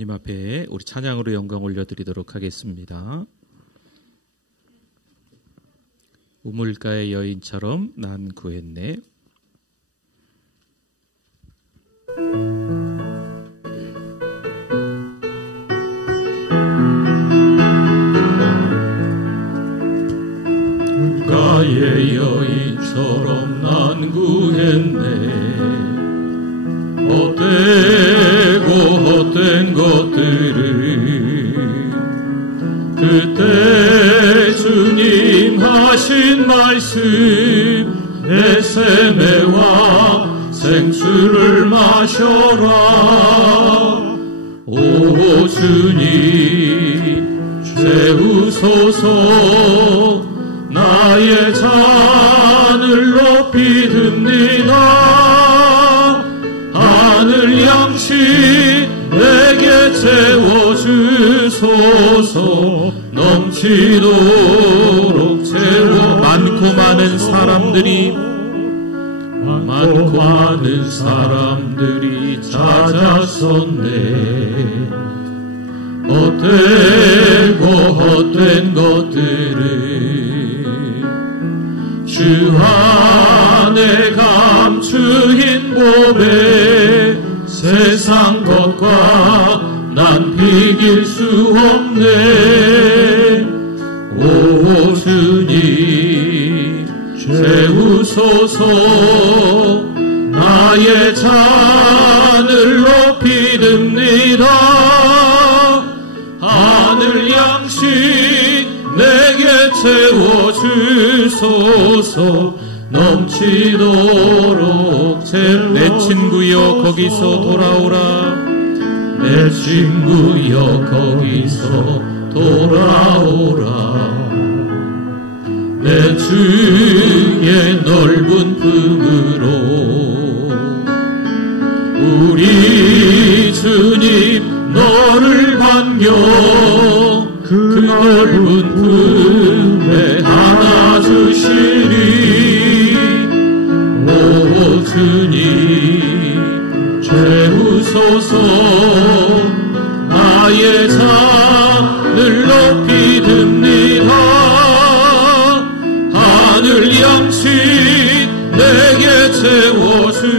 하나님 앞에 우리 찬양으로 영광 올려드리도록 하겠습니다. 우물가의 여인처럼 난 구했네. 물가의 여인처럼 난 구했네. 헛된 것들을 그때 주님 하신 말씀 내 세매와 생수를 마셔라. 오 주님 채우소서. 나의 잔을 높이 듭니다. 하늘 양식 내게 채워주소서. 넘치도록 채워. 많고 많은 사람들이 찾아섰네. 헛된 것들을 주 안에 감추인 법에 세상 것과 난 비길 수 없네. 오 주님 채우소서. 나의 잔을 높이 듭니다. 하늘 양식 내게 채워주소서. 넘치도록 내 친구여 거기서 돌아오라. 내 친구여 거기서 돌아오라. 내 주의 넓은 품으로 우리 주님 너를 반겨 그 넓은 품에 안아주시리. 오 주님 채우소서. 나의 잔을 높이 듭니다. 하늘 양식 내게 채워주소서.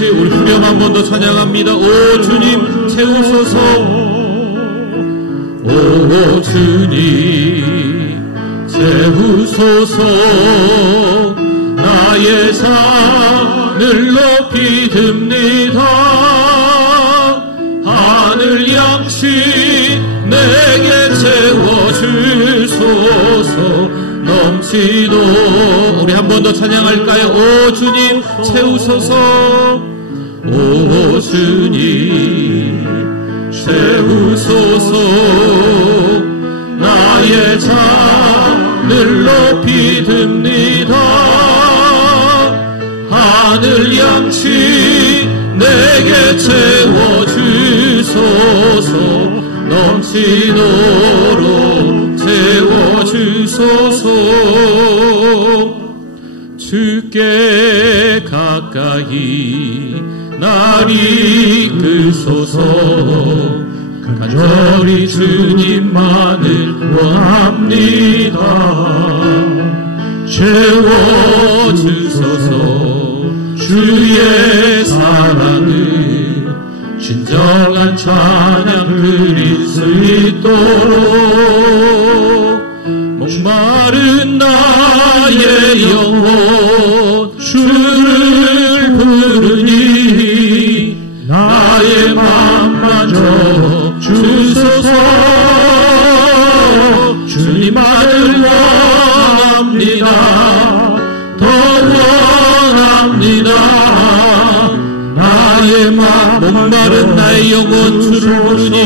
우리 후렴 한 번 더 찬양합니다. 오 주님 채우소서. 오 주님 채우소서. 나의 잔을 높이 듭니다. 하늘 양식 내게 채워주소서. 넘치도록. 우리 한 번 더 찬양할까요? 오 주님 채우소서. 오 주님 채우소서. 나의 잔을 높이 듭니다. 하늘 양식 내게 채워주소서. 넘치도록 채워주소서. 주께 가까이 날 이끄소서. 간절히 주님만을 원합니다. 채워주소서. 주의 사랑을 진정한 찬양 드릴 수 있도록 목마른 나의 영혼 주를 부르니 나의 맘마저 주소서. 주님만을 원합니다. 더 원합니다. 나의 목마른 나의 영혼 주를 부르니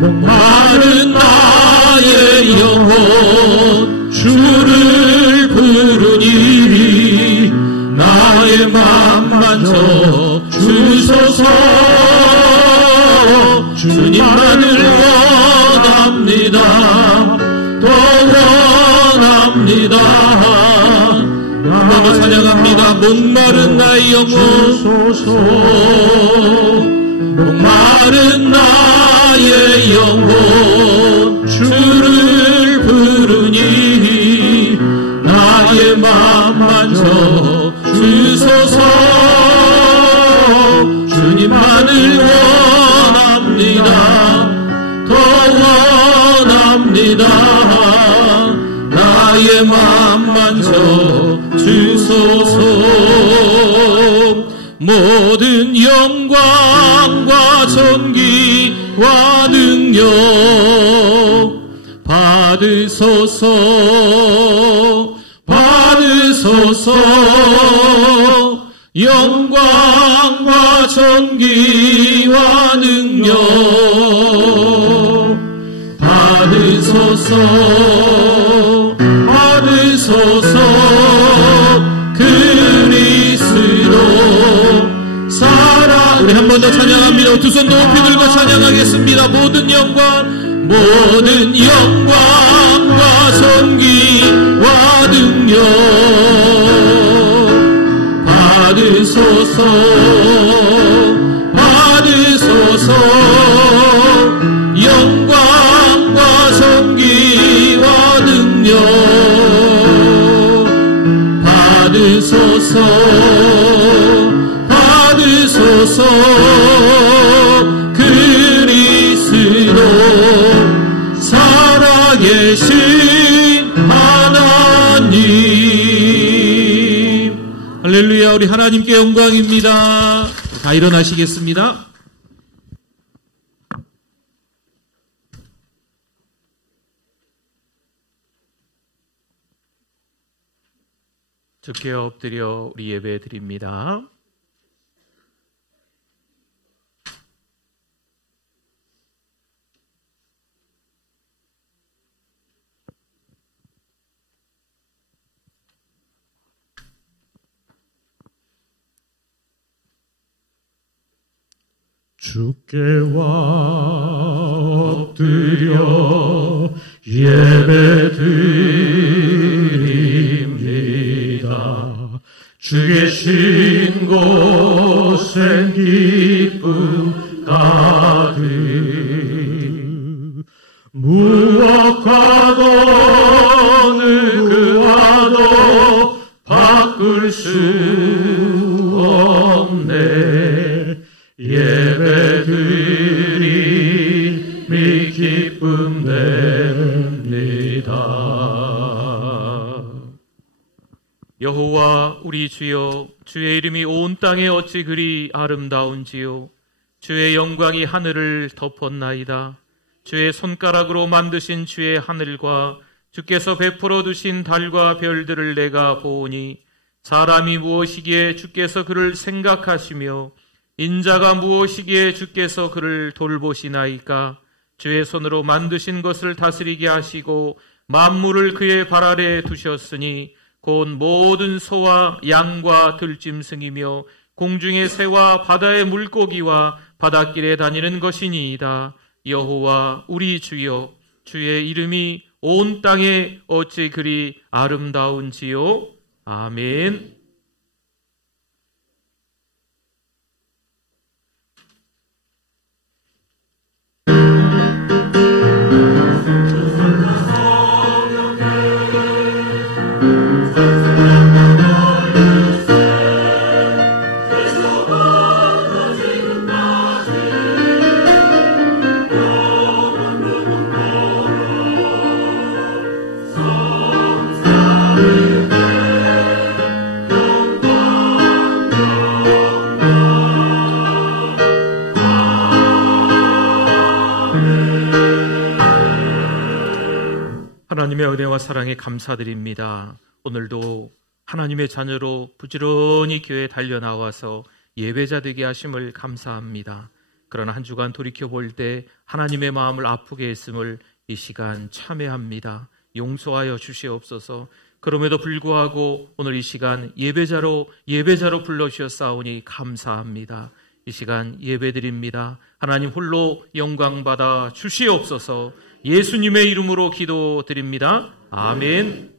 목마른 나의 영혼 주를 부르니 나의 맘마저 주소서. 주님만을 원합니다. 더 원합니다. 한 번 더 찬양합니다. 목마른 나의 영혼, 목마른 나의 영혼, 주를 부르니 나의 맘 만져 주소서. 주님만을 원합니다. 더 원합니다. 나의 맘 만져 주소서. 모든 영광과 존귀와 능력 받으소서. 받으소서. 영광과 존귀와 능력 받으소서. 받으소서. 그리스도 살아. 우리 한 번 더 찬양합니다. 두 손 높이 들고 찬양하겠습니다. 모든 영광과 존귀와 능력 받으소서. 받으소서. 영광과 존귀와 능력 받으소서. 받으소서. 그리스도 살아계신 하나님. 할렐루야. 우리 하나님께 영광입니다. 다 일어나시겠습니다. 주께 엎드려 우리 예배 드립니다. 주께와 엎드려 예배드립니다. 주 계신 곳엔 기쁨 가득 무엇과도 누구와도 바꿀 수 없네. 예배드림이 기쁨 됩니다. 여호와 우리 주여, 주의 이름이 온 땅에 어찌 그리 아름다운지요. 주의 영광이 하늘을 덮었나이다. 주의 손가락으로 만드신 주의 하늘과 주께서 베풀어 두신 달과 별들을 내가 보오니 사람이 무엇이기에 주께서 그를 생각하시며 인자가 무엇이기에 주께서 그를 돌보시나이까. 주의 손으로 만드신 것을 다스리게 하시고 만물을 그의 발 아래 두셨으니 곧 모든 소와 양과 들짐승이며 공중의 새와 바다의 물고기와 바닷길에 다니는 것이니이다. 여호와 우리 주여, 주의 이름이 온 땅에 어찌 그리 아름다운지요. 아멘. 하나님의 은혜와 사랑에 감사드립니다. 오늘도 하나님의 자녀로 부지런히 교회에 달려나와서 예배자 되게 하심을 감사합니다. 그러나 한 주간 돌이켜볼 때 하나님의 마음을 아프게 했음을 이 시간 참회합니다. 용서하여 주시옵소서. 그럼에도 불구하고 오늘 이 시간 예배자로 불러주셨사오니 감사합니다. 이 시간 예배드립니다. 하나님 홀로 영광받아 주시옵소서. 예수님의 이름으로 기도드립니다. 아멘.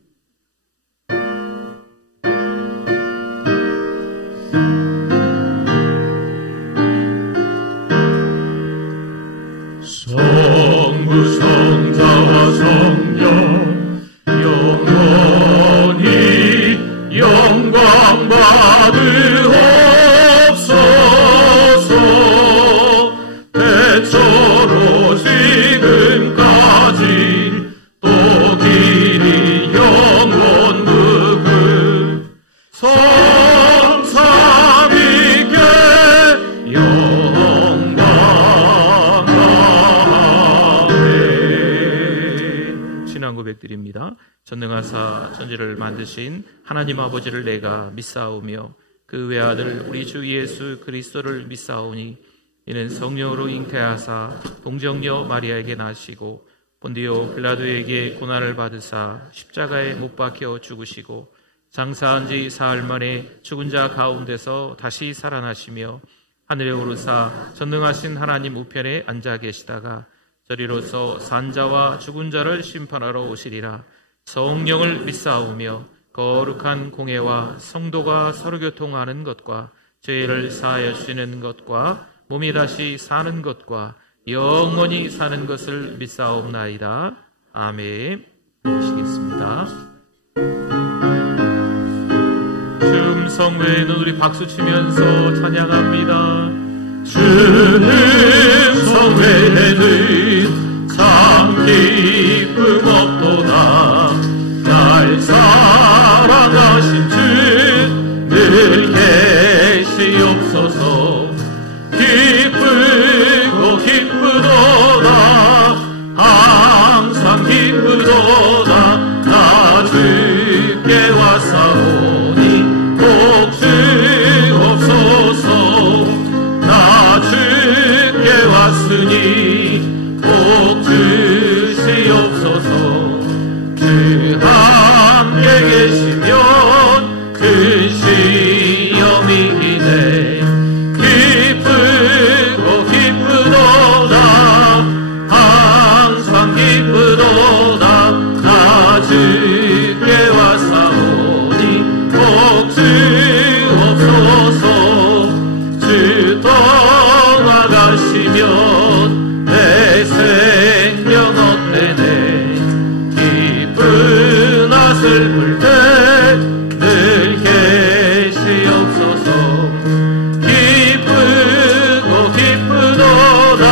전능하사 천지를 만드신 하나님 아버지를 내가 믿사오며 그 외아들 우리 주 예수 그리스도를 믿사오니 이는 성령으로 잉태하사 동정녀 마리아에게 나시고 본디오 빌라도에게 고난을 받으사 십자가에 못 박혀 죽으시고 장사한 지 사흘 만에 죽은 자 가운데서 다시 살아나시며 하늘에 오르사 전능하신 하나님 우편에 앉아 계시다가 저리로서 산자와 죽은 자를 심판하러 오시리라. 성령을 믿사오며 거룩한 공회와 성도가 서로 교통하는 것과 죄를 사하여 주시는 것과 몸이 다시 사는 것과 영원히 사는 것을 믿사옵나이다. 아멘. 하시겠습니다. 주님 성회는 우리 박수 치면서 찬양합니다. 주님 성회에는 참 기쁨 없도다. 날 사랑하신 주 늘 계시옵소서. 기쁘고 기쁘도다. 항상 기쁘도다. 나 주께 왔사오니 복 주옵소서. 나 주께 왔으니 복 주시옵소서. 주 함께 계시면 그 시험이기네. 기쁘고 기쁘도다. 항상 기쁘도다. 나 주께 왔사오니 복 주옵소서. 주 떠나가시면 내 생명 어때네. 기쁘나 슬플 때 늘 계시옵소서. 기쁘고 기쁘도다.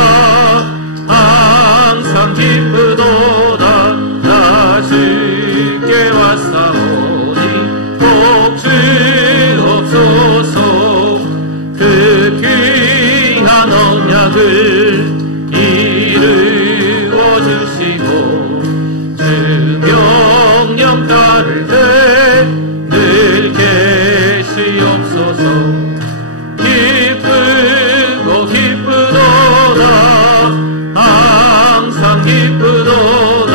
항상 기쁘도다. 나 주께 왔사오니 복 주옵소서. 그 귀한 언약을 이루어 주시고 주 명령 따를 때 늘 계시옵소서. 기쁘고 기쁘도다. 항상 기쁘도다.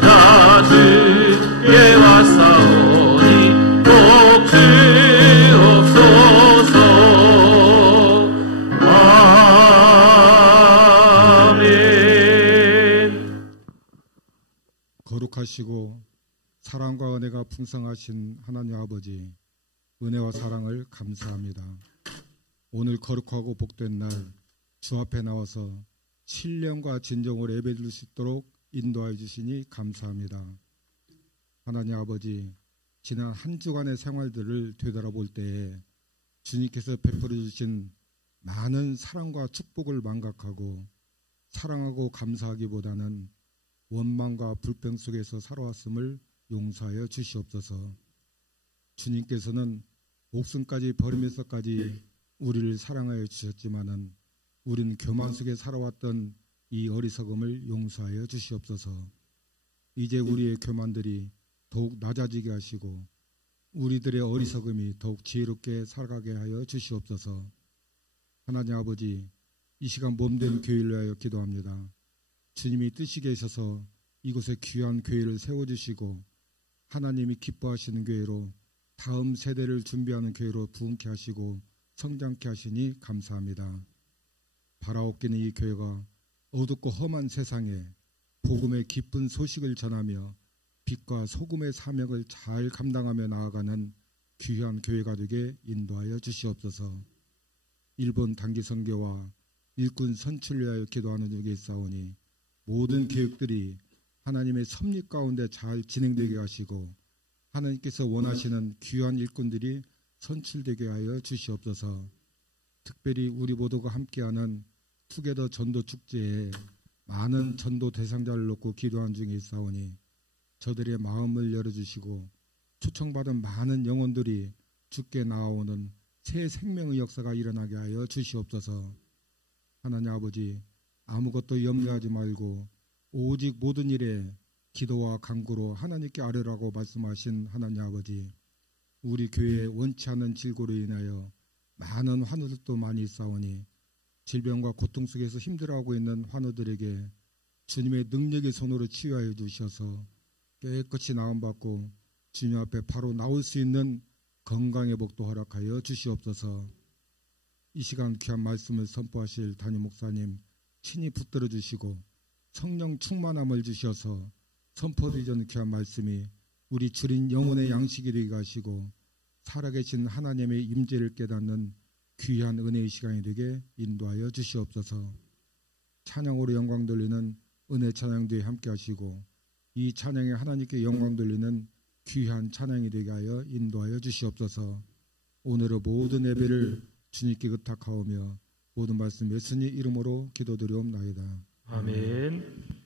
나 주께 왔사오니 복 주옵소서. 아멘. 거룩하시고 사랑과 은혜가 풍성하신 하나님 아버지, 은혜와 사랑을 감사합니다. 오늘 거룩하고 복된 날 주 앞에 나와서 신령과 진정으로 예배드릴 수 있도록 인도하여 주시니 감사합니다. 하나님 아버지, 지난 한 주간의 생활들을 되돌아볼 때에 주님께서 베풀어 주신 많은 사랑과 축복을 망각하고 사랑하고 감사하기보다는 원망과 불평 속에서 살아왔음을 용서하여 주시옵소서. 주님께서는 목숨까지 버리면서까지 우리를 사랑하여 주셨지만은 우리는 교만 속에 살아왔던 이 어리석음을 용서하여 주시옵소서. 이제 우리의 교만들이 더욱 낮아지게 하시고 우리들의 어리석음이 더욱 지혜롭게 살아가게 하여 주시옵소서. 하나님 아버지, 이 시간 몸된 교회를 위하여 기도합니다. 주님이 뜻이 계셔서 이곳에 귀한 교회를 세워주시고 하나님이 기뻐하시는 교회로, 다음 세대를 준비하는 교회로 부흥케 하시고 성장케 하시니 감사합니다. 바라옵기는 이 교회가 어둡고 험한 세상에 복음의 기쁜 소식을 전하며 빛과 소금의 사명을 잘 감당하며 나아가는 귀한 교회가 되게 인도하여 주시옵소서. 일본 단기 선교와 일꾼 선출을 위하여 기도하는 중에 있사오니 모든 계획들이 하나님의 섭리 가운데 잘 진행되게 하시고 하나님께서 원하시는 귀한 일꾼들이 선출되게 하여 주시옵소서. 특별히 우리 모두가 함께하는 투게더 전도 축제에 많은 전도 대상자를 놓고 기도한 중에 있사오니 저들의 마음을 열어주시고 초청받은 많은 영혼들이 주께 나아오는 새 생명의 역사가 일어나게 하여 주시옵소서. 하나님 아버지, 아무것도 염려하지 말고 오직 모든 일에 기도와 간구로 하나님께 아뢰라고 말씀하신 하나님 아버지, 우리 교회에 원치 않는 질고로 인하여 많은 환우들도 많이 있사오니 질병과 고통 속에서 힘들어하고 있는 환우들에게 주님의 능력의 손으로 치유하여 주셔서 깨끗이 나음받고 주님 앞에 바로 나올 수 있는 건강의 복도 허락하여 주시옵소서. 이 시간 귀한 말씀을 선포하실 담임 목사님 친히 붙들어 주시고 성령 충만함을 주셔서 선포되던 귀한 말씀이 우리 주린 영혼의 양식이 되게 하시고 살아계신 하나님의 임재를 깨닫는 귀한 은혜의 시간이 되게 인도하여 주시옵소서. 찬양으로 영광 돌리는 은혜 찬양대에 함께 하시고 이 찬양에 하나님께 영광 돌리는 귀한 찬양이 되게 하여 인도하여 주시옵소서. 오늘의 모든 예배를 주님께 의탁하오며 모든 말씀 예수님 이름으로 기도드리옵나이다. 아멘.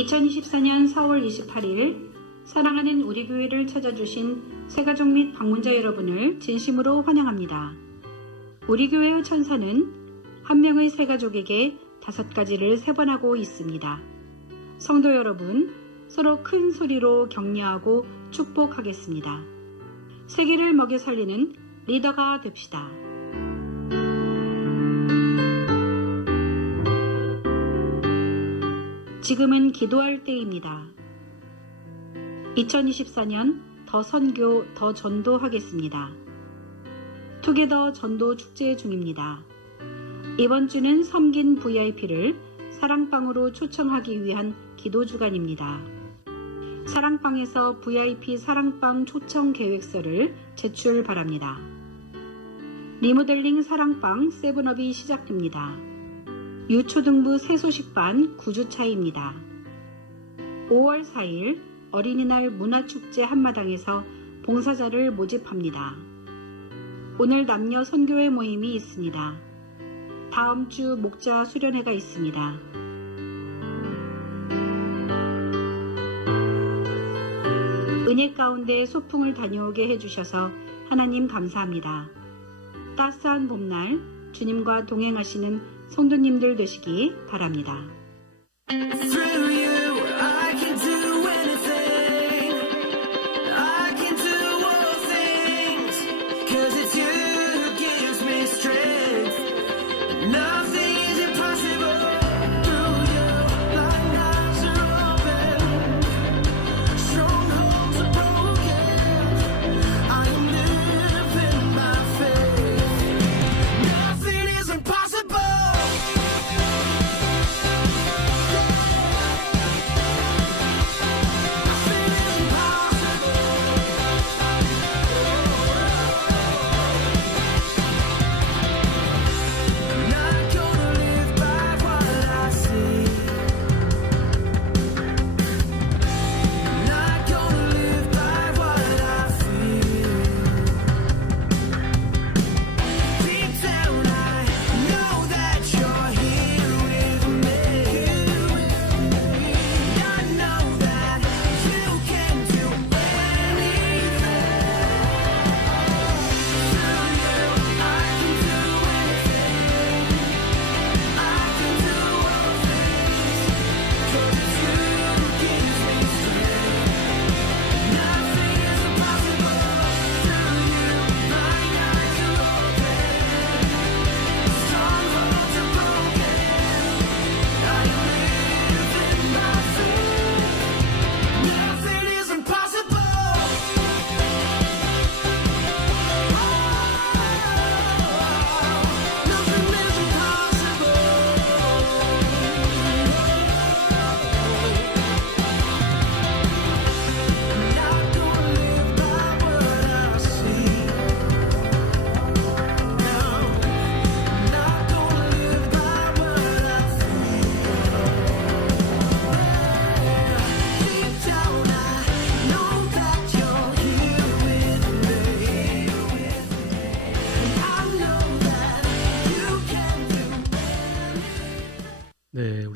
(2024년 4월 28일) 사랑하는 우리 교회를 찾아주신 새가족 및 방문자 여러분을 진심으로 환영합니다. 우리 교회의 천사는 한 명의 새가족에게 5가지를 세번하고 있습니다. 성도 여러분, 서로 큰 소리로 격려하고 축복하겠습니다. 세계를 먹여 살리는 리더가 됩시다. 지금은 기도할 때입니다. 2024년 더 선교, 더 전도하겠습니다. 투게더 전도 축제 중입니다. 이번 주는 섬긴 VIP를 사랑방으로 초청하기 위한 기도 주간입니다. 사랑방에서 VIP 사랑방 초청 계획서를 제출 바랍니다. 리모델링 사랑방 세븐업이 시작됩니다. 유초등부 새소식반 9주차입니다. 5월 4일 어린이날 문화축제 한마당에서 봉사자를 모집합니다. 오늘 남녀 선교회 모임이 있습니다. 다음 주 목자 수련회가 있습니다. 은혜 가운데 소풍을 다녀오게 해주셔서 하나님 감사합니다. 따스한 봄날 주님과 동행하시는 성도님들 되시기 바랍니다.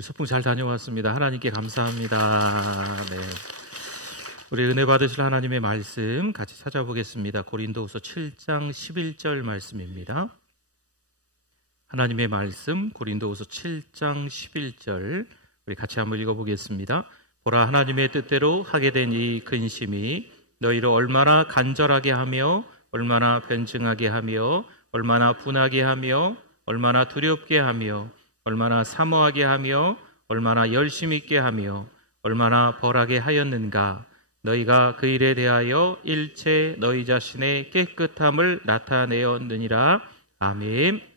소풍 잘 다녀왔습니다. 하나님께 감사합니다. 네. 우리 은혜 받으실 하나님의 말씀 같이 찾아보겠습니다. 고린도후서 7장 11절 말씀입니다. 하나님의 말씀 고린도후서 7장 11절 우리 같이 한번 읽어보겠습니다. 보라, 하나님의 뜻대로 하게 된 이 근심이 너희를 얼마나 간절하게 하며 얼마나 변증하게 하며 얼마나 분하게 하며 얼마나 두렵게 하며 얼마나 사모하게 하며 얼마나 열심 있게 하며 얼마나 벌하게 하였는가. 너희가 그 일에 대하여 일체 너희 자신의 깨끗함을 나타내었느니라. 아멘.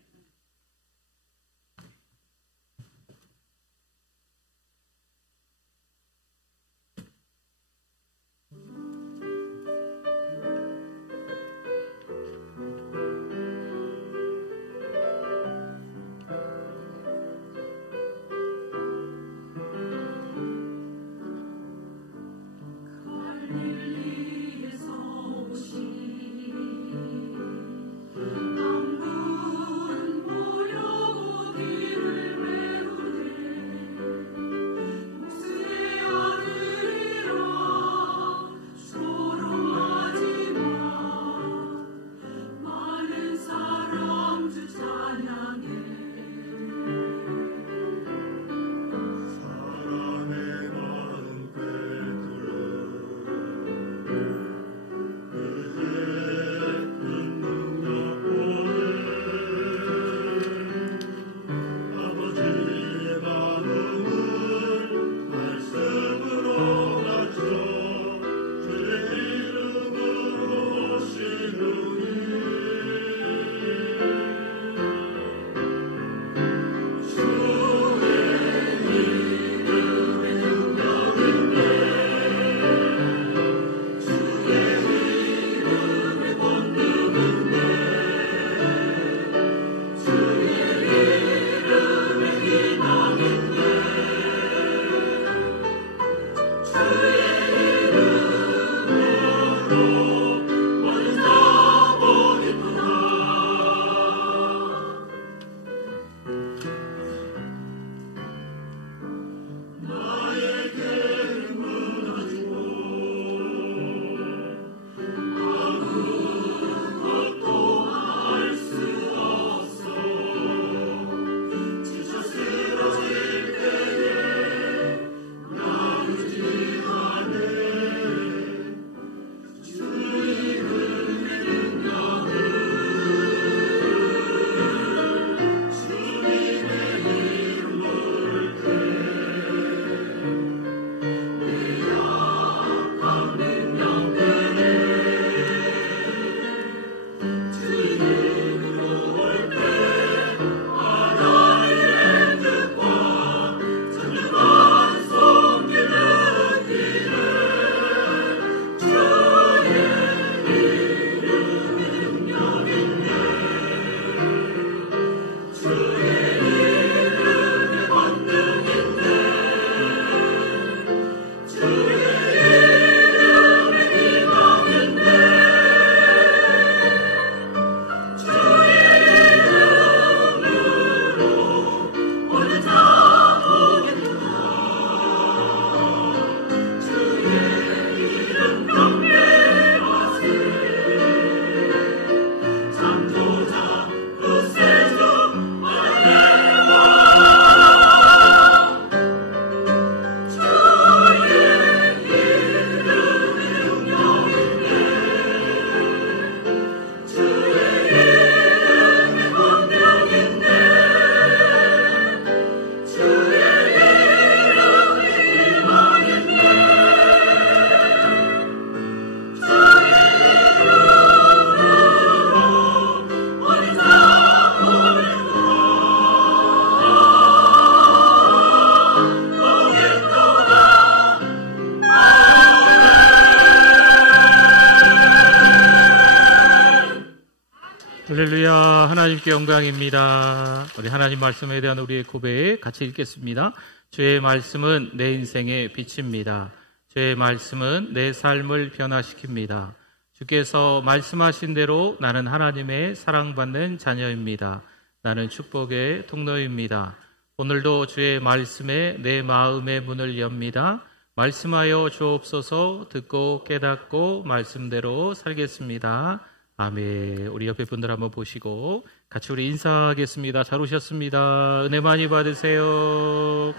할렐루야. 하나님께 영광입니다. 우리 하나님 말씀에 대한 우리의 고백 같이 읽겠습니다. 주의 말씀은 내 인생의 빛입니다. 주의 말씀은 내 삶을 변화시킵니다. 주께서 말씀하신 대로 나는 하나님의 사랑받는 자녀입니다. 나는 축복의 통로입니다. 오늘도 주의 말씀에 내 마음의 문을 엽니다. 말씀하여 주옵소서. 듣고 깨닫고 말씀대로 살겠습니다. 아멘. 우리 옆에 분들 한번 보시고 같이 우리 인사하겠습니다. 잘 오셨습니다. 은혜 많이 받으세요.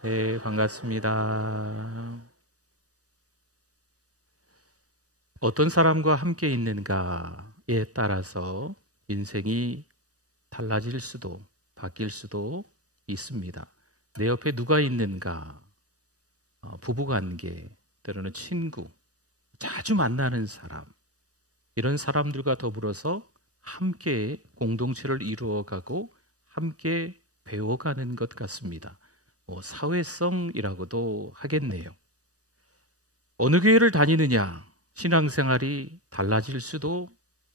네, 반갑습니다. 어떤 사람과 함께 있는가에 따라서 인생이 달라질 수도 바뀔 수도 있습니다. 내 옆에 누가 있는가, 부부관계, 때로는 친구, 자주 만나는 사람, 이런 사람들과 더불어서 함께 공동체를 이루어가고 함께 배워가는 것 같습니다. 사회성이라고도 하겠네요. 어느 교회를 다니느냐, 신앙생활이 달라질 수도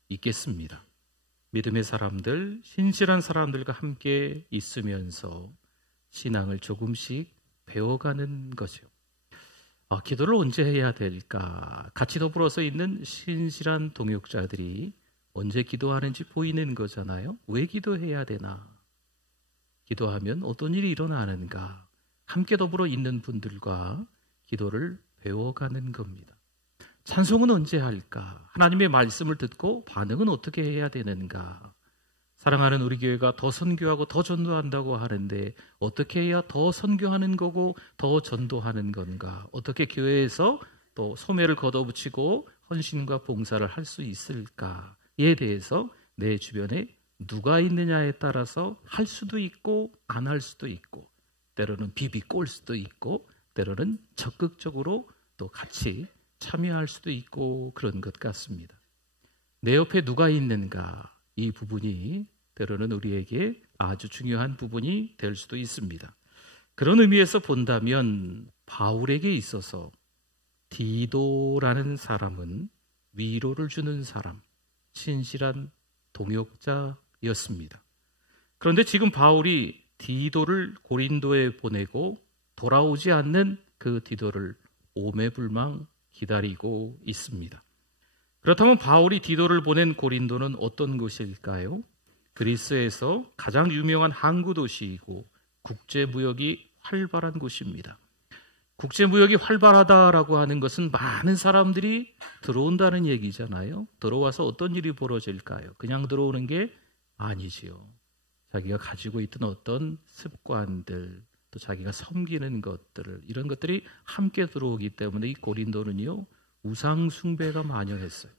있겠습니다. 믿음의 사람들, 신실한 사람들과 함께 있으면서 신앙을 조금씩 배워가는 거죠. 기도를 언제 해야 될까? 같이 더불어서 있는 신실한 동역자들이 언제 기도하는지 보이는 거잖아요. 왜 기도해야 되나? 기도하면 어떤 일이 일어나는가? 함께 더불어 있는 분들과 기도를 배워가는 겁니다. 찬송은 언제 할까? 하나님의 말씀을 듣고 반응은 어떻게 해야 되는가? 사랑하는 우리 교회가 더 선교하고 더 전도한다고 하는데 어떻게 해야 더 선교하는 거고 더 전도하는 건가? 어떻게 교회에서 또 소매를 걷어붙이고 헌신과 봉사를 할 수 있을까에 대해서 내 주변에 누가 있느냐에 따라서 할 수도 있고 안 할 수도 있고, 때로는 비비꼴 수도 있고, 때로는 적극적으로 또 같이 참여할 수도 있고, 그런 것 같습니다. 내 옆에 누가 있는가, 이 부분이 때로는 우리에게 아주 중요한 부분이 될 수도 있습니다. 그런 의미에서 본다면 바울에게 있어서 디도라는 사람은 위로를 주는 사람, 신실한 동역자였습니다. 그런데 지금 바울이 디도를 고린도에 보내고 돌아오지 않는 그 디도를 오매불망 기다리고 있습니다. 그렇다면 바울이 디도를 보낸 고린도는 어떤 곳일까요? 그리스에서 가장 유명한 항구 도시이고 국제무역이 활발한 곳입니다. 국제무역이 활발하다라고 하는 것은 많은 사람들이 들어온다는 얘기잖아요. 들어와서 어떤 일이 벌어질까요? 그냥 들어오는 게 아니지요. 자기가 가지고 있던 어떤 습관들, 또 자기가 섬기는 것들, 이런 것들이 함께 들어오기 때문에 이 고린도는요, 우상 숭배가 만연했어요.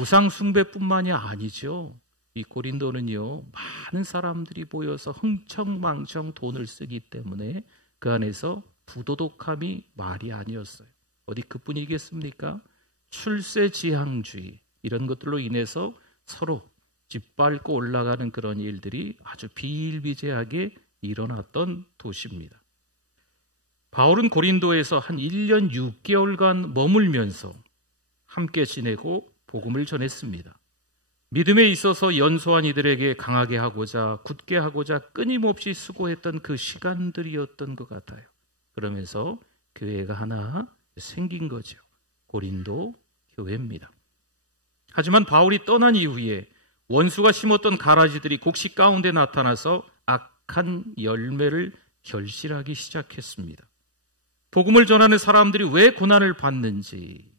우상 숭배뿐만이 아니죠. 이 고린도는요, 많은 사람들이 모여서 흥청망청 돈을 쓰기 때문에 그 안에서 부도덕함이 말이 아니었어요. 어디 그뿐이겠습니까? 출세지향주의, 이런 것들로 인해서 서로 짓밟고 올라가는 그런 일들이 아주 비일비재하게 일어났던 도시입니다. 바울은 고린도에서 한 1년 6개월간 머물면서 함께 지내고 복음을 전했습니다. 믿음에 있어서 연소한 이들에게 강하게 하고자, 굳게 하고자 끊임없이 수고했던 그 시간들이었던 것 같아요. 그러면서 교회가 하나 생긴 거죠. 고린도 교회입니다. 하지만 바울이 떠난 이후에 원수가 심었던 가라지들이 곡식 가운데 나타나서 악한 열매를 결실하기 시작했습니다. 복음을 전하는 사람들이 왜 고난을 받는지,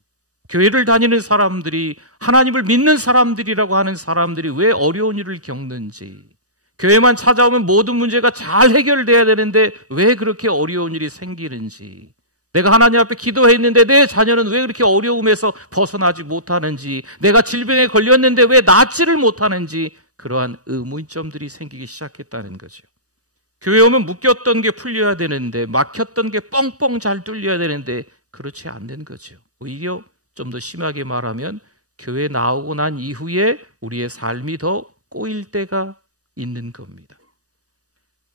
교회를 다니는 사람들이, 하나님을 믿는 사람들이라고 하는 사람들이 왜 어려운 일을 겪는지, 교회만 찾아오면 모든 문제가 잘 해결돼야 되는데 왜 그렇게 어려운 일이 생기는지, 내가 하나님 앞에 기도했는데 내 자녀는 왜 그렇게 어려움에서 벗어나지 못하는지, 내가 질병에 걸렸는데 왜 낫지를 못하는지, 그러한 의문점들이 생기기 시작했다는 거죠. 교회 오면 묶였던 게 풀려야 되는데, 막혔던 게 뻥뻥 잘 뚫려야 되는데 그렇지 않는 거죠. 오히려 좀 더 심하게 말하면 교회 나오고 난 이후에 우리의 삶이 더 꼬일 때가 있는 겁니다.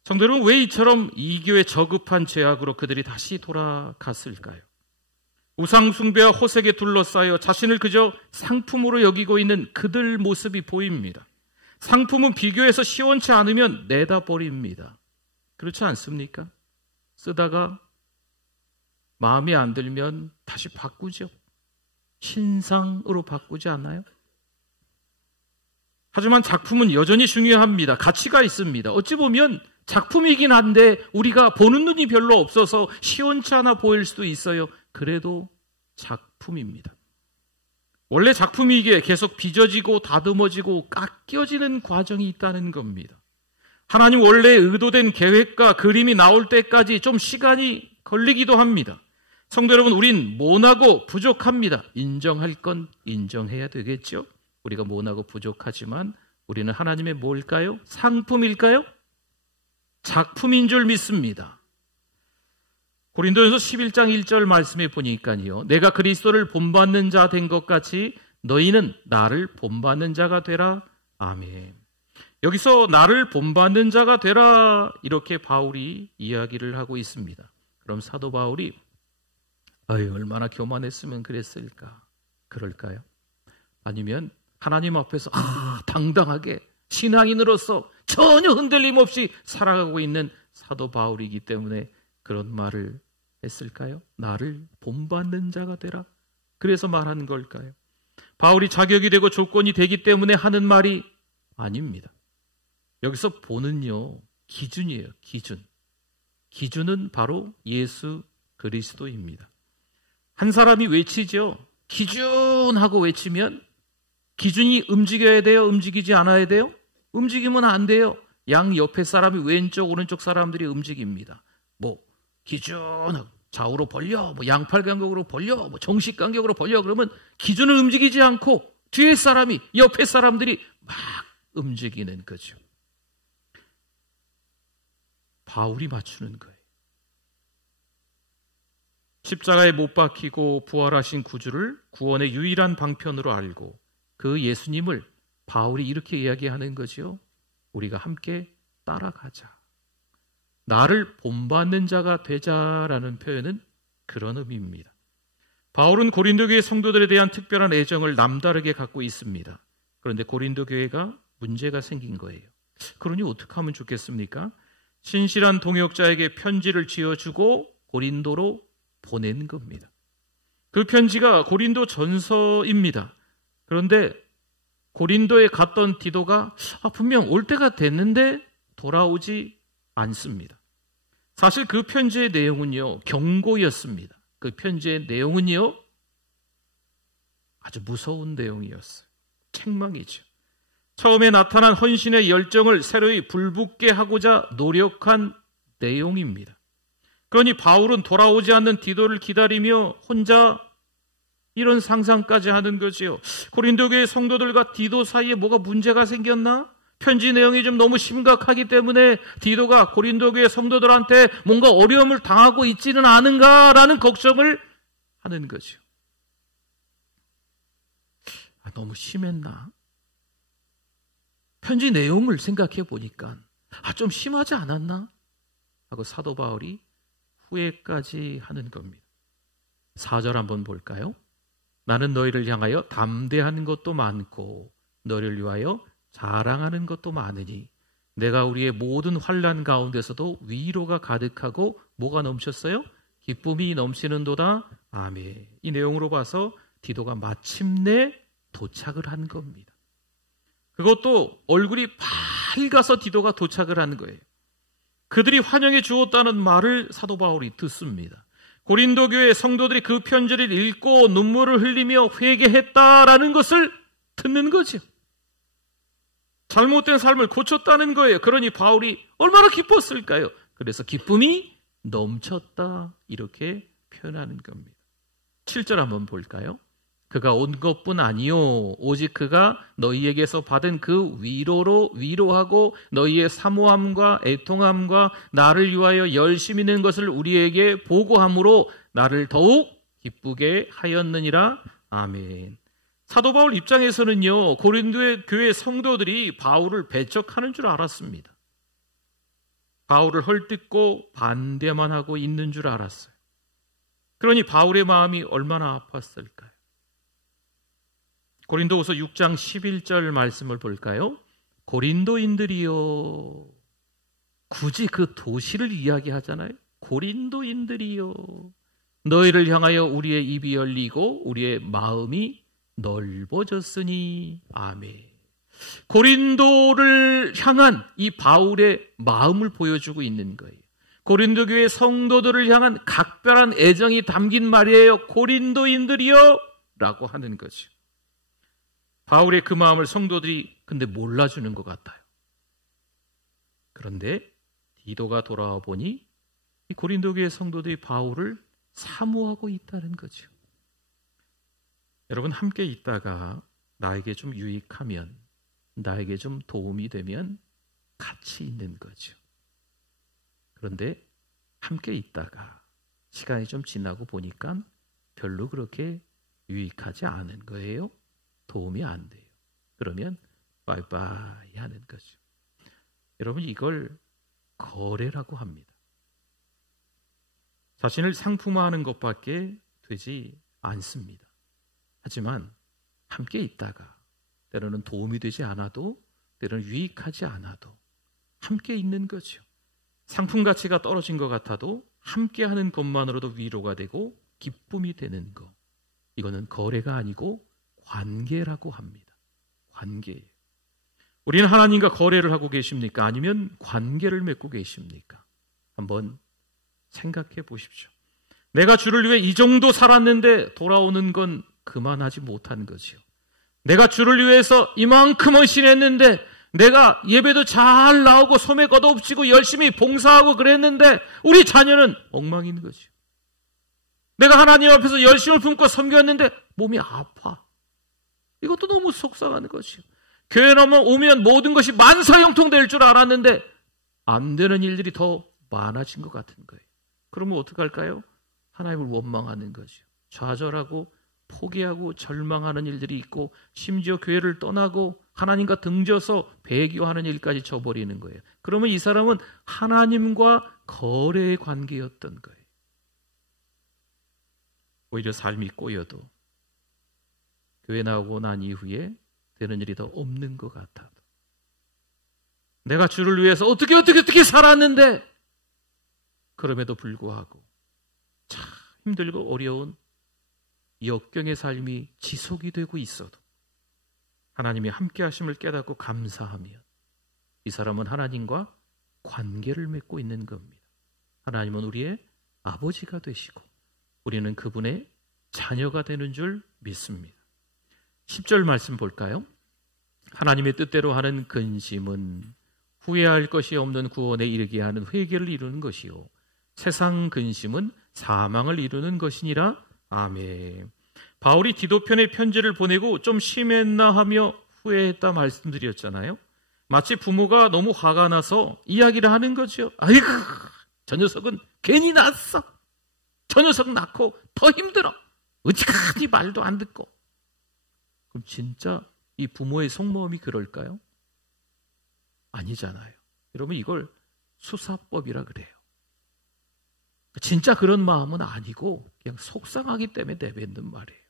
성도 여러분, 왜 이처럼 이교의 저급한 죄악으로 그들이 다시 돌아갔을까요? 우상 숭배와 호색에 둘러싸여 자신을 그저 상품으로 여기고 있는 그들 모습이 보입니다. 상품은 비교해서 시원치 않으면 내다 버립니다. 그렇지 않습니까? 쓰다가 마음에 안 들면 다시 바꾸죠. 신상으로 바꾸지 않나요? 하지만 작품은 여전히 중요합니다. 가치가 있습니다. 어찌 보면 작품이긴 한데 우리가 보는 눈이 별로 없어서 시원치 않아 보일 수도 있어요. 그래도 작품입니다. 원래 작품이 이게 계속 빚어지고 다듬어지고 깎여지는 과정이 있다는 겁니다. 하나님 원래 의도된 계획과 그림이 나올 때까지 좀 시간이 걸리기도 합니다. 성도 여러분, 우린 모나고 부족합니다. 인정할 건 인정해야 되겠죠. 우리가 모나고 부족하지만 우리는 하나님의 뭘까요? 상품일까요? 작품인 줄 믿습니다. 고린도전서 11장 1절 말씀에 보니까요, 내가 그리스도를 본받는 자 된 것 같이 너희는 나를 본받는 자가 되라. 아멘. 여기서 나를 본받는 자가 되라, 이렇게 바울이 이야기를 하고 있습니다. 그럼 사도 바울이 얼마나 교만했으면 그랬을까? 그럴까요? 아니면 하나님 앞에서 당당하게 신앙인으로서 전혀 흔들림 없이 살아가고 있는 사도 바울이기 때문에 그런 말을 했을까요? 나를 본받는 자가 되라. 그래서 말하는 걸까요? 바울이 자격이 되고 조건이 되기 때문에 하는 말이 아닙니다. 여기서 본은요, 기준이에요. 기준. 기준은 바로 예수 그리스도입니다. 한 사람이 외치죠. 기준하고 외치면 기준이 움직여야 돼요? 움직이지 않아야 돼요? 움직이면 안 돼요. 양 옆에 사람이 왼쪽 오른쪽 사람들이 움직입니다. 기준하고 좌우로 벌려, 양팔 간격으로 벌려, 정식 간격으로 벌려, 그러면 기준을 움직이지 않고 뒤에 사람이, 옆에 사람들이 막 움직이는 거죠. 바울이 맞추는 거예요. 십자가에 못 박히고 부활하신 구주를 구원의 유일한 방편으로 알고 그 예수님을 바울이 이렇게 이야기하는 거죠. 우리가 함께 따라가자. 나를 본받는 자가 되자라는 표현은 그런 의미입니다. 바울은 고린도 교회 성도들에 대한 특별한 애정을 남다르게 갖고 있습니다. 그런데 고린도 교회가 문제가 생긴 거예요. 그러니 어떻게 하면 좋겠습니까? 신실한 동역자에게 편지를 지어주고 고린도로 보낸 겁니다. 그 편지가 고린도 전서입니다. 그런데 고린도에 갔던 디도가 분명 올 때가 됐는데 돌아오지 않습니다. 사실 그 편지의 내용은요, 경고였습니다. 그 편지의 내용은요, 아주 무서운 내용이었어요. 책망이죠. 처음에 나타난 헌신의 열정을 새로이 불붙게 하고자 노력한 내용입니다. 그러니 바울은 돌아오지 않는 디도를 기다리며 혼자 이런 상상까지 하는 거지요. 고린도 교회 성도들과 디도 사이에 뭐가 문제가 생겼나? 편지 내용이 좀 너무 심각하기 때문에 디도가 고린도 교회 성도들한테 뭔가 어려움을 당하고 있지는 않은가라는 걱정을 하는 거죠. 너무 심했나? 편지 내용을 생각해 보니까 좀 심하지 않았나? 하고 사도 바울이 후회까지 하는 겁니다. 4절 한번 볼까요? 나는 너희를 향하여 담대한 것도 많고 너희를 위하여 자랑하는 것도 많으니 내가 우리의 모든 환난 가운데서도 위로가 가득하고 뭐가 넘쳤어요? 기쁨이 넘치는도다. 아멘. 이 내용으로 봐서 디도가 마침내 도착을 한 겁니다. 그것도 얼굴이 밝아서 디도가 도착을 하는 거예요. 그들이 환영해 주었다는 말을 사도 바울이 듣습니다. 고린도 교회 성도들이 그 편지를 읽고 눈물을 흘리며 회개했다라는 것을 듣는 거죠. 잘못된 삶을 고쳤다는 거예요. 그러니 바울이 얼마나 기뻤을까요? 그래서 기쁨이 넘쳤다, 이렇게 표현하는 겁니다. 7절 한번 볼까요? 그가 온 것뿐 아니요 오직 그가 너희에게서 받은 그 위로로 위로하고 너희의 사모함과 애통함과 나를 위하여 열심히 있는 것을 우리에게 보고함으로 나를 더욱 기쁘게 하였느니라. 아멘. 사도 바울 입장에서는요, 고린도의 교회 성도들이 바울을 배척하는 줄 알았습니다. 바울을 헐뜯고 반대만 하고 있는 줄 알았어요. 그러니 바울의 마음이 얼마나 아팠을까요? 고린도후서 6장 11절 말씀을 볼까요? 고린도인들이요. 굳이 그 도시를 이야기하잖아요. 고린도인들이요. 너희를 향하여 우리의 입이 열리고 우리의 마음이 넓어졌으니. 아멘. 고린도를 향한 이 바울의 마음을 보여주고 있는 거예요. 고린도 교회 성도들을 향한 각별한 애정이 담긴 말이에요. 고린도인들이여 라고 하는 거죠. 바울의 그 마음을 성도들이 근데 몰라주는 것 같아요. 그런데 디도가 돌아와 보니 이 고린도 교회 성도들이 바울을 사모하고 있다는 거죠. 여러분, 함께 있다가 나에게 좀 유익하면, 나에게 좀 도움이 되면 같이 있는 거죠. 그런데 함께 있다가 시간이 좀 지나고 보니까 별로 그렇게 유익하지 않은 거예요. 도움이 안 돼요. 그러면 바이바이 하는 거죠. 여러분, 이걸 거래라고 합니다. 자신을 상품화하는 것밖에 되지 않습니다. 하지만 함께 있다가 때로는 도움이 되지 않아도, 때로는 유익하지 않아도 함께 있는 거죠. 상품 가치가 떨어진 것 같아도 함께 하는 것만으로도 위로가 되고 기쁨이 되는 것. 이거는 거래가 아니고 관계라고 합니다. 관계예요. 우리는 하나님과 거래를 하고 계십니까? 아니면 관계를 맺고 계십니까? 한번 생각해 보십시오. 내가 주를 위해 이 정도 살았는데 돌아오는 건 그만하지 못한 거지요. 내가 주를 위해서 이만큼 헌신했는데, 내가 예배도 잘 나오고 소매 걷어붙이고 열심히 봉사하고 그랬는데 우리 자녀는 엉망인 거죠. 내가 하나님 앞에서 열심을 품고 섬겼는데 몸이 아파. 이것도 너무 속상한 거죠. 교회 오면 모든 것이 만사형통될 줄 알았는데 안 되는 일들이 더 많아진 것 같은 거예요. 그러면 어떡할까요? 하나님을 원망하는 거죠. 좌절하고 포기하고 절망하는 일들이 있고, 심지어 교회를 떠나고 하나님과 등져서 배교하는 일까지 져버리는 거예요. 그러면 이 사람은 하나님과 거래의 관계였던 거예요. 오히려 삶이 꼬여도 교회 나오고 난 이후에 되는 일이 더 없는 것 같아도, 내가 주를 위해서 어떻게 살았는데, 그럼에도 불구하고 참 힘들고 어려운 역경의 삶이 지속이 되고 있어도 하나님이 함께 하심을 깨닫고 감사하면 이 사람은 하나님과 관계를 맺고 있는 겁니다. 하나님은 우리의 아버지가 되시고 우리는 그분의 자녀가 되는 줄 믿습니다. 10절 말씀 볼까요? 하나님의 뜻대로 하는 근심은 후회할 것이 없는 구원에 이르게 하는 회개를 이루는 것이요, 세상 근심은 사망을 이루는 것이니라. 아멘. 바울이 디도편의 편지를 보내고 좀 심했나 하며 후회했다 말씀드렸잖아요. 마치 부모가 너무 화가 나서 이야기를 하는 거죠. 아이고, 저 녀석은 괜히 낳았어. 저 녀석 낳고 더 힘들어. 어찌까지 말도 안 듣고. 그럼 진짜 이 부모의 속마음이 그럴까요? 아니잖아요. 여러분, 이걸 수사법이라 그래요. 진짜 그런 마음은 아니고 그냥 속상하기 때문에 내뱉는 말이에요.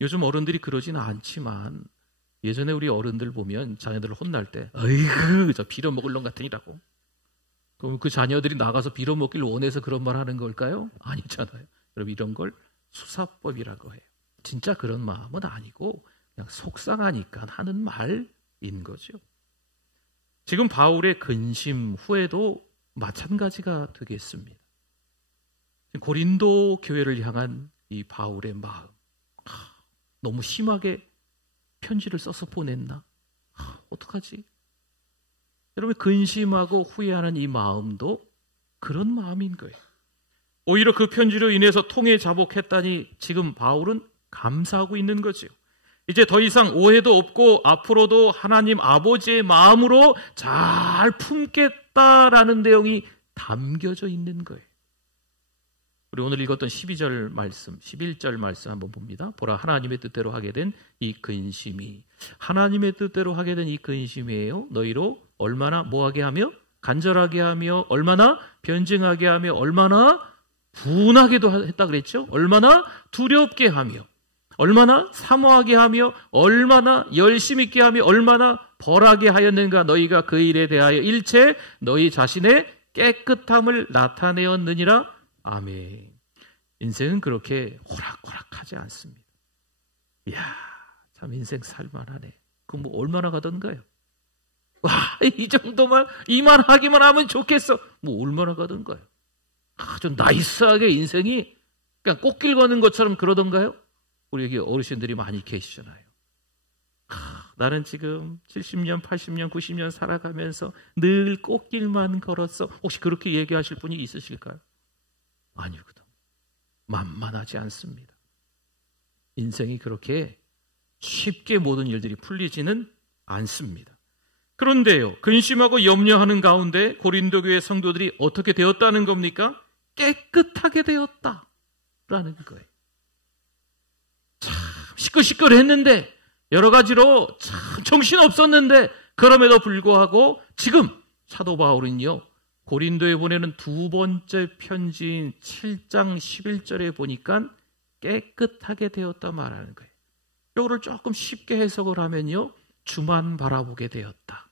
요즘 어른들이 그러지는 않지만 예전에 우리 어른들 보면 자녀들을 혼날 때 아이고 저 빌어먹을 놈 같으니라고. 그럼 그 자녀들이 나가서 빌어먹길 원해서 그런 말 하는 걸까요? 아니잖아요. 여러분, 이런 걸 수사법이라고 해요. 진짜 그런 마음은 아니고 그냥 속상하니까 하는 말인 거죠. 지금 바울의 근심, 후회도 마찬가지가 되겠습니다. 고린도 교회를 향한 이 바울의 마음, 너무 심하게 편지를 써서 보냈나? 어떡하지? 여러분, 근심하고 후회하는 이 마음도 그런 마음인 거예요. 오히려 그 편지로 인해서 통해 자복했다니 지금 바울은 감사하고 있는 거죠. 이제 더 이상 오해도 없고 앞으로도 하나님 아버지의 마음으로 잘 품겠다라는 내용이 담겨져 있는 거예요. 우리 오늘 읽었던 12절 말씀, 11절 말씀 한번 봅니다. 보라, 하나님의 뜻대로 하게 된 이 근심이, 하나님의 뜻대로 하게 된 이 근심이에요. 너희로 얼마나 뭐하게 하며 간절하게 하며 얼마나 변증하게 하며 얼마나 분하게도 했다 그랬죠. 얼마나 두렵게 하며 얼마나 사모하게 하며 얼마나 열심 있게 하며 얼마나 벌하게 하였는가. 너희가 그 일에 대하여 일체 너희 자신의 깨끗함을 나타내었느니라. 아멘. 인생은 그렇게 호락호락하지 않습니다. 이야, 참 인생 살만하네. 그럼 뭐 얼마나 가던가요? 와, 이 정도만 이만하기만 하면 좋겠어. 뭐 얼마나 가던가요? 아주 나이스하게 인생이 그냥 꽃길 거는 것처럼 그러던가요? 우리 여기 어르신들이 많이 계시잖아요. 나는 지금 70년, 80년, 90년 살아가면서 늘 꽃길만 걸었어. 혹시 그렇게 얘기하실 분이 있으실까요? 아니거든. 만만하지 않습니다. 인생이 그렇게 쉽게 모든 일들이 풀리지는 않습니다. 그런데요, 근심하고 염려하는 가운데 고린도 교회 성도들이 어떻게 되었다는 겁니까? 깨끗하게 되었다라는 거예요. 참 시끌시끌했는데 여러 가지로 참 정신없었는데 그럼에도 불구하고 지금 사도 바울은요, 고린도에 보내는 두 번째 편지인 7장 11절에 보니까 깨끗하게 되었다 말하는 거예요. 이거를 조금 쉽게 해석을 하면요, 주만 바라보게 되었다,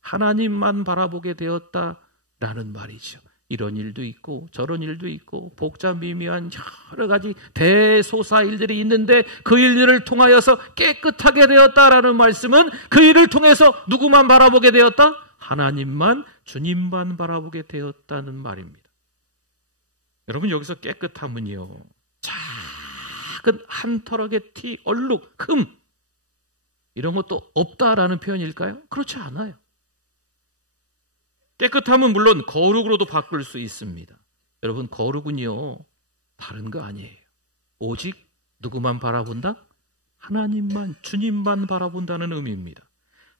하나님만 바라보게 되었다라는 말이죠. 이런 일도 있고 저런 일도 있고 복잡미묘한 여러 가지 대소사 일들이 있는데 그 일들을 통하여서 깨끗하게 되었다라는 말씀은 그 일을 통해서 누구만 바라보게 되었다? 하나님만, 주님만 바라보게 되었다는 말입니다. 여러분, 여기서 깨끗함은요, 작은 한 털럭의 티, 얼룩, 흠 이런 것도 없다라는 표현일까요? 그렇지 않아요. 깨끗함은 물론 거룩으로도 바꿀 수 있습니다. 여러분, 거룩은요, 다른 거 아니에요. 오직 누구만 바라본다? 하나님만, 주님만 바라본다는 의미입니다.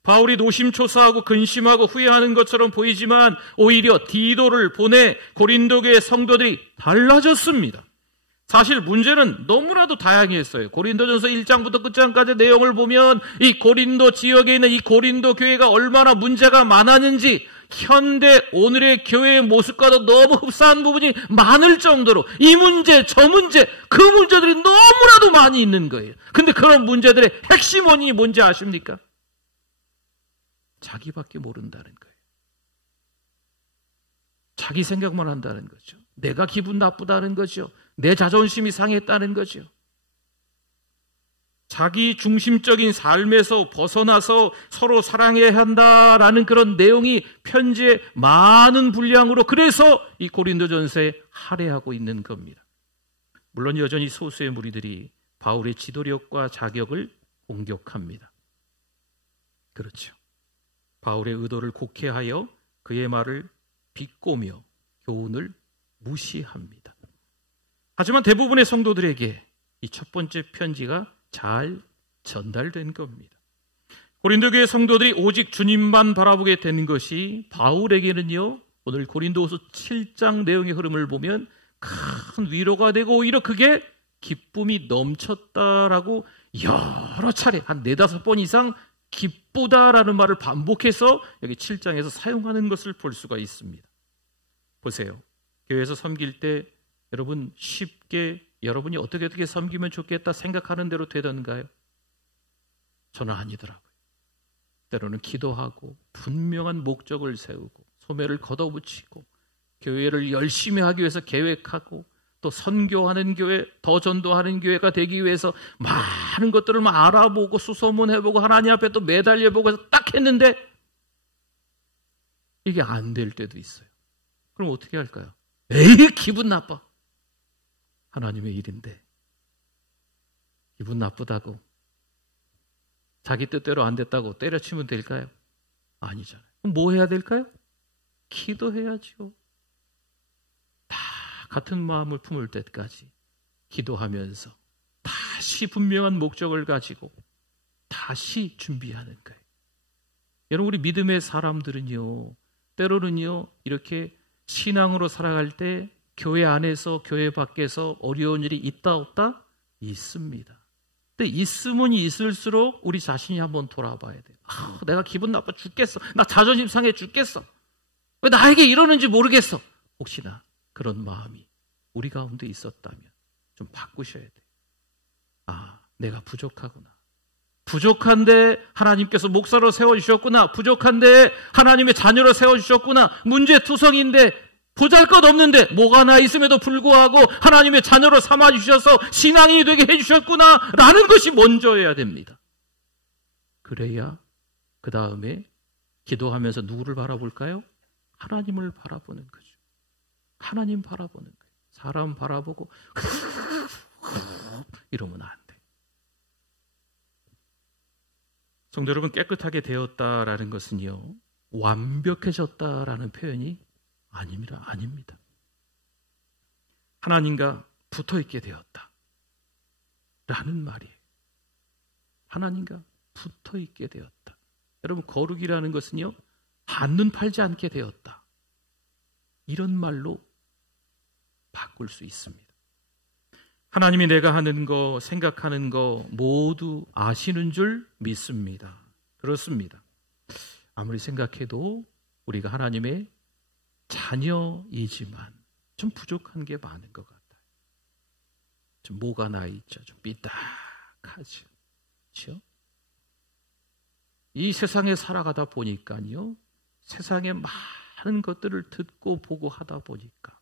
바울이 노심초사하고 근심하고 후회하는 것처럼 보이지만 오히려 디도를 보내 고린도 교회 성도들이 달라졌습니다. 사실 문제는 너무나도 다양했어요. 고린도전서 1장부터 끝장까지 내용을 보면 이 고린도 지역에 있는 이 고린도 교회가 얼마나 문제가 많았는지, 현대 오늘의 교회의 모습과도 너무 흡사한 부분이 많을 정도로 이 문제 저 문제 그 문제들이 너무나도 많이 있는 거예요. 근데 그런 문제들의 핵심 원인이 뭔지 아십니까? 자기밖에 모른다는 거예요. 자기 생각만 한다는 거죠. 내가 기분 나쁘다는 거죠. 내 자존심이 상했다는 거죠. 자기 중심적인 삶에서 벗어나서 서로 사랑해야 한다라는 그런 내용이 편지의 많은 분량으로, 그래서 이 고린도전서에 할애하고 있는 겁니다. 물론 여전히 소수의 무리들이 바울의 지도력과 자격을 공격합니다. 그렇죠. 바울의 의도를 곡해하여 그의 말을 비꼬며 교훈을 무시합니다. 하지만 대부분의 성도들에게 이 첫 번째 편지가 잘 전달된 겁니다. 고린도 교회 성도들이 오직 주님만 바라보게 되는 것이 바울에게는요, 오늘 고린도후서 7장 내용의 흐름을 보면 큰 위로가 되고 오히려 그게 기쁨이 넘쳤다라고 여러 차례 한 4-5번 이상 기쁘다라는 말을 반복해서 여기 7장에서 사용하는 것을 볼 수가 있습니다. 보세요. 교회에서 섬길 때 여러분 쉽게 여러분이 어떻게 섬기면 좋겠다 생각하는 대로 되던가요? 저는 아니더라고요. 때로는 기도하고 분명한 목적을 세우고 소매를 걷어붙이고 교회를 열심히 하기 위해서 계획하고 또 선교하는 교회, 더 전도하는 교회가 되기 위해서 많은 것들을 알아보고 수소문해보고 하나님 앞에 또 매달려보고 해서 딱 했는데 이게 안 될 때도 있어요. 그럼 어떻게 할까요? 에이, 기분 나빠. 하나님의 일인데 기분 나쁘다고 자기 뜻대로 안 됐다고 때려치면 될까요? 아니잖아요. 그럼 뭐 해야 될까요? 기도해야죠. 다 같은 마음을 품을 때까지 기도하면서 다시 분명한 목적을 가지고 다시 준비하는 거예요. 여러분, 우리 믿음의 사람들은요, 때로는요, 이렇게 신앙으로 살아갈 때 교회 안에서 교회 밖에서 어려운 일이 있다 없다? 있습니다. 근데 있으면 있을수록 우리 자신이 한번 돌아봐야 돼요. 내가 기분 나빠 죽겠어. 나 자존심 상해 죽겠어. 왜 나에게 이러는지 모르겠어. 혹시나 그런 마음이 우리 가운데 있었다면 좀 바꾸셔야 돼요. 내가 부족하구나. 부족한데 하나님께서 목사로 세워주셨구나. 부족한데 하나님의 자녀로 세워주셨구나. 문제투성인데 보잘것없는데 뭐가 하나 있음에도 불구하고 하나님의 자녀로 삼아주셔서 신앙이 되게 해주셨구나 라는 것이 먼저여야 됩니다. 그래야 그 다음에 기도하면서 누구를 바라볼까요? 하나님을 바라보는 거죠. 하나님 바라보는 거예요. 사람 바라보고 이러면 안 돼. 성도 여러분, 깨끗하게 되었다라는 것은요, 완벽해졌다라는 표현이 아닙니다. 하나님과 붙어있게 되었다 라는 말이에요. 하나님과 붙어있게 되었다. 여러분, 거룩이라는 것은요, 한눈 팔지 않게 되었다, 이런 말로 바꿀 수 있습니다. 하나님이 내가 하는 거, 생각하는 거 모두 아시는 줄 믿습니다. 그렇습니다. 아무리 생각해도 우리가 하나님의 자녀이지만 좀 부족한 게 많은 것 같아요. 좀 뭐가 나 있죠. 좀 삐딱하죠. 그렇죠? 이 세상에 살아가다 보니까요, 세상의 많은 것들을 듣고 보고 하다 보니까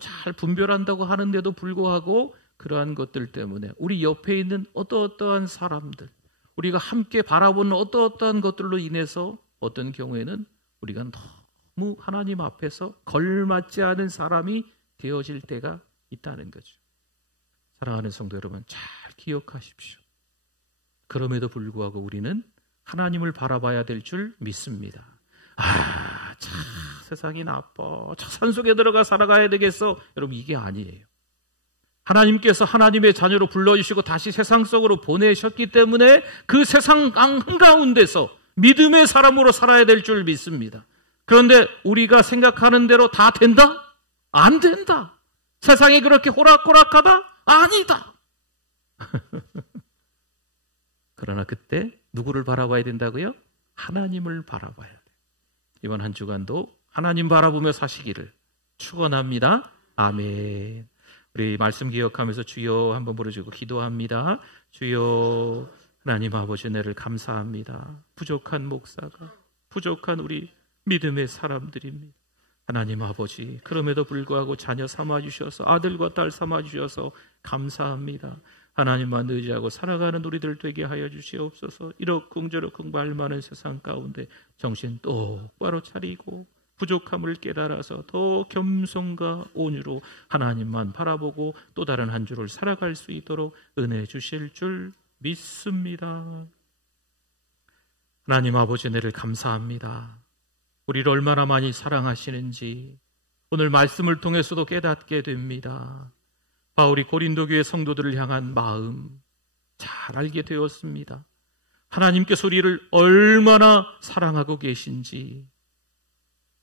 잘 분별한다고 하는데도 불구하고 그러한 것들 때문에 우리 옆에 있는 어떠한 사람들, 우리가 함께 바라보는 어떠한 것들로 인해서 어떤 경우에는 우리가 너무 하나님 앞에서 걸맞지 않은 사람이 되어질 때가 있다는 거죠. 사랑하는 성도 여러분, 잘 기억하십시오. 그럼에도 불구하고 우리는 하나님을 바라봐야 될 줄 믿습니다. 참 세상이 나빠, 저 산속에 들어가 살아가야 되겠어. 여러분, 이게 아니에요. 하나님께서 하나님의 자녀로 불러주시고 다시 세상 속으로 보내셨기 때문에 그 세상 한가운데서 믿음의 사람으로 살아야 될 줄 믿습니다. 그런데 우리가 생각하는 대로 다 된다? 안 된다. 세상이 그렇게 호락호락하다? 아니다. 그러나 그때 누구를 바라봐야 된다고요? 하나님을 바라봐야 돼요. 이번 한 주간도 하나님 바라보며 사시기를 축원합니다. 아멘. 우리 말씀 기억하면서 주여 한번 부르시고 기도합니다. 주여, 하나님 아버지, 은혜를 감사합니다. 부족한 목사가, 부족한 우리 믿음의 사람들입니다. 하나님 아버지, 그럼에도 불구하고 자녀 삼아주셔서, 아들과 딸 삼아주셔서 감사합니다. 하나님만 의지하고 살아가는 우리들 되게 하여 주시옵소서. 이러쿵저러쿵 말 많은 세상 가운데 정신 똑바로 차리고 부족함을 깨달아서 더 겸손과 온유로 하나님만 바라보고 또 다른 한 주를 살아갈 수 있도록 은혜 주실 줄 믿습니다. 하나님 아버지, 은혜를 감사합니다. 우리를 얼마나 많이 사랑하시는지 오늘 말씀을 통해서도 깨닫게 됩니다. 바울이 고린도 교회 성도들을 향한 마음 잘 알게 되었습니다. 하나님께서 우리를 얼마나 사랑하고 계신지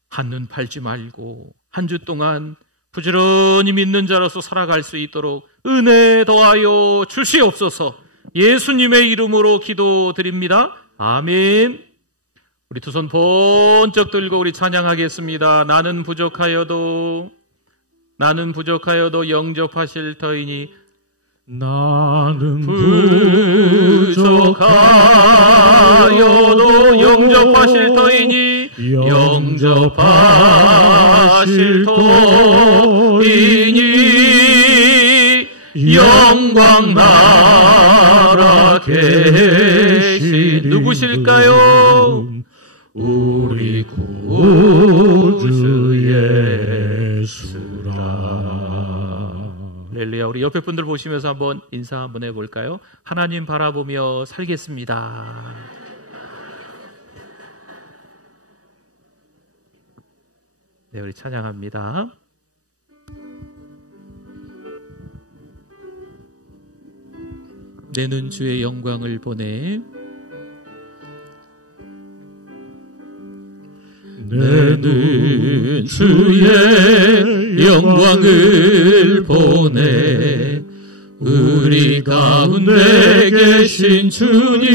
한눈 팔지 말고 한 주 동안 부지런히 믿는 자로서 살아갈 수 있도록 은혜 더하여 주시옵소서. 예수님의 이름으로 기도드립니다. 아멘. 우리 두 손 번쩍 들고 우리 찬양하겠습니다. 나는 부족하여도 영접하실 터이니, 나는 부족하여도 영접하실 터이니, 영접하실 터이니, 영광 나라 계신 누구실까요? 우리 구주 예수라. 할렐루야. 우리 옆에 분들 보시면서 한번 인사 한번 해볼까요? 하나님 바라보며 살겠습니다. 네, 우리 찬양합니다. 내는 주의 영광을 보내, 내는 주의 영광을 보내, 우리 가운데 계신 주님,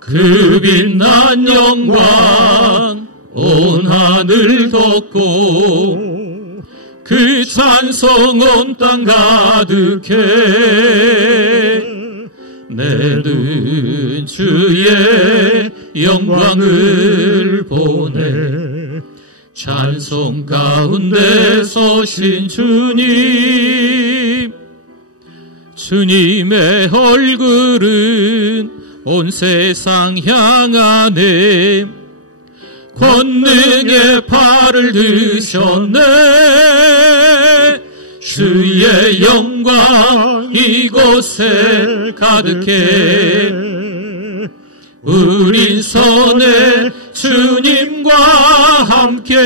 그 빛난 영광 온 하늘 덮고, 그 찬송 온 땅 가득해. 내는 주의 영광을 보내, 찬송 가운데 서신 주님, 주님의 얼굴은 온 세상 향하네. 권능의 발을 드셨네. 주의 영광 이곳에 가득해. 우린 선의 주님과 함께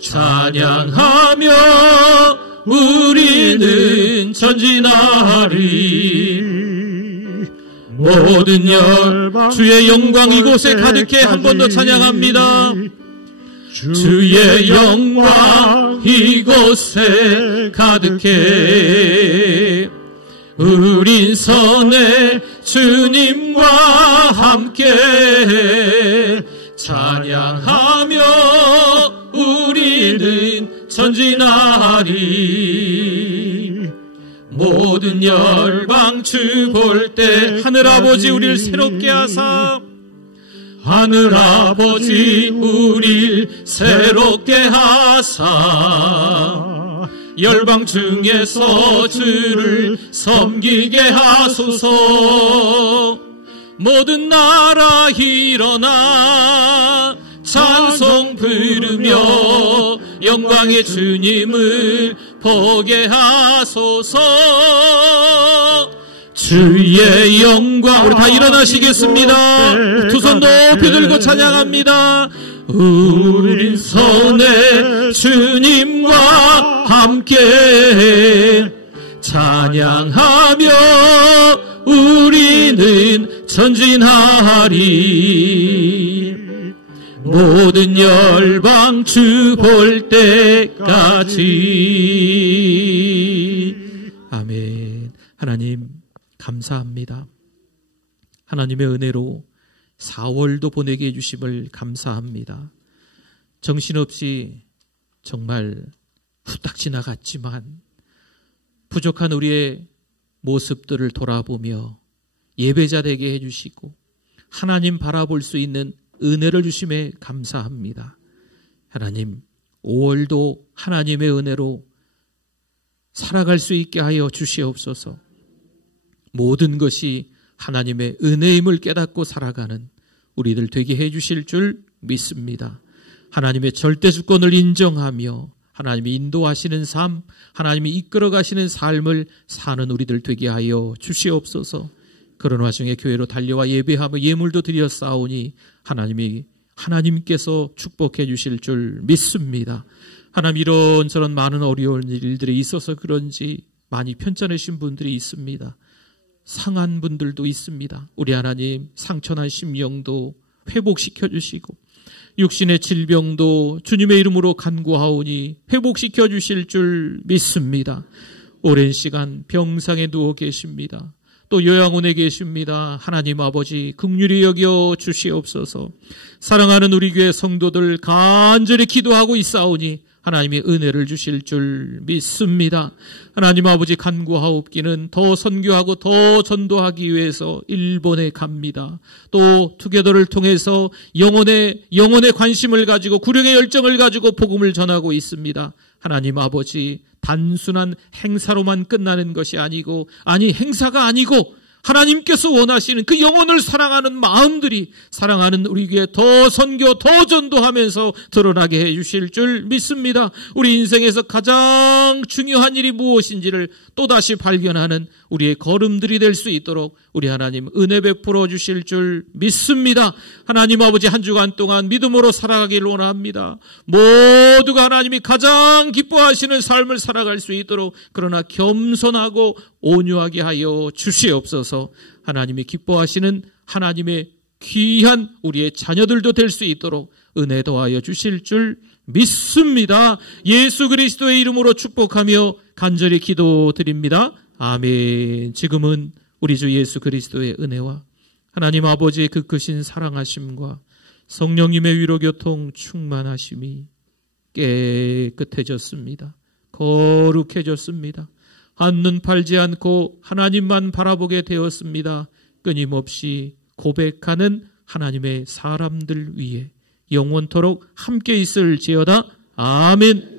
찬양하며 우리는 전진하리. 모든 열방 주의 영광 이곳에 가득해. 한 번 더 찬양합니다. 주의 영광 이곳에 가득해. 우린 선의 주님과 함께 찬양하며 우리는 전진하리. 모든 열방 주 볼 때 하늘아버지 우리를 새롭게 하사, 하늘아버지 우리를 새롭게 하사, 열방 중에서 주를 섬기게 하소서. 모든 나라 일어나 찬송 부르며 영광의 주님을 보게 하소서. 주의 영광. 우리 다 일어나시겠습니다. 두 손 높이 들고 찬양합니다. 우린 선의 주님과 함께 찬양하며 우리는 전진하리. 모든 열방 주 볼 때까지. 아멘. 하나님 감사합니다. 하나님의 은혜로 4월도 보내게 해주심을 감사합니다. 정신없이 정말 후딱 지나갔지만 부족한 우리의 모습들을 돌아보며 예배자 되게 해주시고 하나님 바라볼 수 있는 은혜를 주심에 감사합니다. 하나님 5월도 하나님의 은혜로 살아갈 수 있게 하여 주시옵소서. 모든 것이 하나님의 은혜임을 깨닫고 살아가는 우리들 되게 해주실 줄 믿습니다. 하나님의 절대 주권을 인정하며 하나님이 인도하시는 삶, 하나님이 이끌어가시는 삶을 사는 우리들 되게 하여 주시옵소서. 그런 와중에 교회로 달려와 예배하며 예물도 드렸사오니 하나님께서 축복해 주실 줄 믿습니다. 하나님 이런저런 많은 어려운 일들이 있어서 그런지 많이 편찮으신 분들이 있습니다. 상한 분들도 있습니다. 우리 하나님 상처난 심령도 회복시켜 주시고 육신의 질병도 주님의 이름으로 간구하오니 회복시켜 주실 줄 믿습니다. 오랜 시간 병상에 누워 계십니다. 또 요양원에 계십니다. 하나님 아버지 긍휼히 여겨 주시옵소서. 사랑하는 우리 교회 성도들 간절히 기도하고 있사오니 하나님의 은혜를 주실 줄 믿습니다. 하나님 아버지 간구하옵기는 더 선교하고 더 전도하기 위해서 일본에 갑니다. 또 투게더를 통해서 영혼의 관심을 가지고 구령의 열정을 가지고 복음을 전하고 있습니다. 하나님 아버지 단순한 행사로만 끝나는 것이 아니고 행사가 아니고 하나님께서 원하시는 그 영혼을 사랑하는 마음들이 사랑하는 우리 교회 더 선교 더 전도하면서 드러나게 해주실 줄 믿습니다. 우리 인생에서 가장 중요한 일이 무엇인지를 또다시 발견하는 우리의 걸음들이 될 수 있도록 우리 하나님 은혜 베풀어 주실 줄 믿습니다. 하나님 아버지 한 주간 동안 믿음으로 살아가기를 원합니다. 모두가 하나님이 가장 기뻐하시는 삶을 살아갈 수 있도록 그러나 겸손하고 온유하게 하여 주시옵소서. 하나님이 기뻐하시는 하나님의 귀한 우리의 자녀들도 될 수 있도록 은혜 더하여 주실 줄 믿습니다. 예수 그리스도의 이름으로 축복하며 간절히 기도드립니다. 아멘. 지금은 우리 주 예수 그리스도의 은혜와 하나님 아버지의 그 크신 사랑하심과 성령님의 위로교통 충만하심이 깨끗해졌습니다. 거룩해졌습니다. 한눈 팔지 않고 하나님만 바라보게 되었습니다. 끊임없이 고백하는 하나님의 사람들 위에 영원토록 함께 있을지어다. 아멘.